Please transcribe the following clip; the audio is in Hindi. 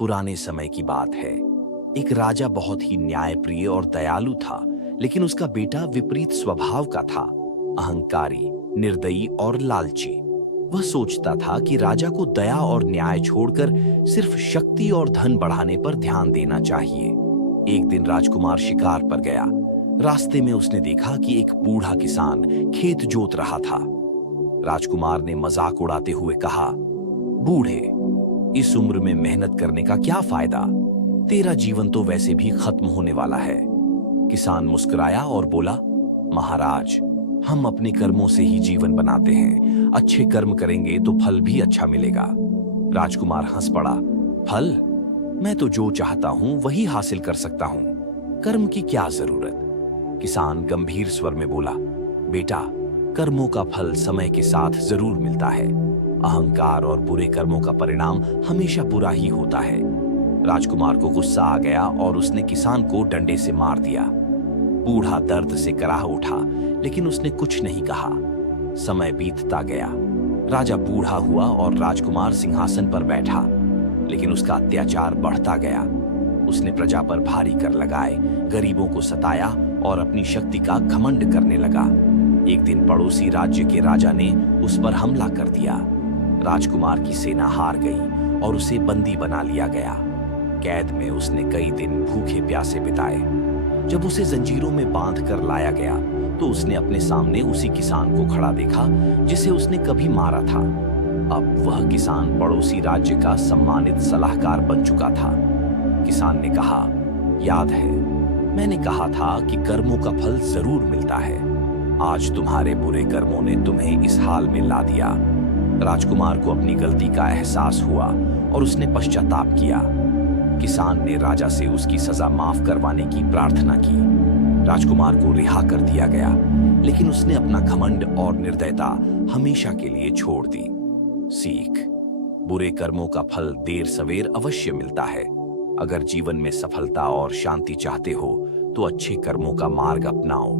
पुराने समय की बात है। एक राजा बहुत ही न्यायप्रिय और दयालु था, लेकिन उसका बेटा विपरीत स्वभाव का था, अहंकारी, निर्दयी और लालची। वह सोचता था कि राजा को दया और न्याय छोड़कर सिर्फ शक्ति और धन बढ़ाने पर ध्यान देना चाहिए। एक दिन राजकुमार शिकार पर गया। रास्ते में उसने देखा कि एक बूढ़ा किसान खेत जोत रहा था। राजकुमार ने मजाक उड़ाते हुए कहा, बूढ़े, इस उम्र में मेहनत करने का क्या फायदा? तेरा जीवन तो वैसे भी खत्म होने वाला है। किसान मुस्कुराया और बोला, महाराज, हम अपने कर्मों से ही जीवन बनाते हैं। अच्छे कर्म करेंगे तो फल भी अच्छा मिलेगा। राजकुमार हंस पड़ा। फल? मैं तो जो चाहता हूं वही हासिल कर सकता हूं। कर्म की क्या जरूरत? किसान गंभीर स्वर में बोला, बेटा, कर्मों का फल समय के साथ जरूर मिलता है। अहंकार और बुरे कर्मों का परिणाम हमेशा बुरा ही होता है। राजकुमार को गुस्सा आ गया और उसने किसान को डंडे से मार दिया। बूढ़ा दर्द से कराह उठा, लेकिन उसने कुछ नहीं कहा। समय बीतता गया। राजा बूढ़ा हुआ और राजकुमार सिंहासन पर बैठा, लेकिन उसका अत्याचार बढ़ता गया। उसने प्रजा पर भारी कर लगाए, गरीबों को सताया और अपनी शक्ति का घमंड करने लगा। एक दिन पड़ोसी राज्य के राजा ने उस पर हमला कर दिया। राजकुमार की सेना हार गई और उसे बंदी बना लिया गया। कैद में उसने कई दिन भूखे प्यासे बिताए। जब उसे जंजीरों में बांध कर लाया गया तो उसने अपने सामने उसी किसान को खड़ा देखा जिसे उसने कभी मारा था। अब वह किसान पड़ोसी राज्य का सम्मानित सलाहकार बन चुका था। किसान ने कहा, याद है, मैंने कहा था कि कर्मों का फल जरूर मिलता है। आज तुम्हारे बुरे कर्मों ने तुम्हें इस हाल में ला दिया। राजकुमार को अपनी गलती का एहसास हुआ और उसने पश्चाताप किया। किसान ने राजा से उसकी सजा माफ करवाने की प्रार्थना की। राजकुमार को रिहा कर दिया गया, लेकिन उसने अपना घमंड और निर्दयता हमेशा के लिए छोड़ दी। सीख: बुरे कर्मों का फल देर सवेर अवश्य मिलता है। अगर जीवन में सफलता और शांति चाहते हो तो अच्छे कर्मों का मार्ग अपनाओ।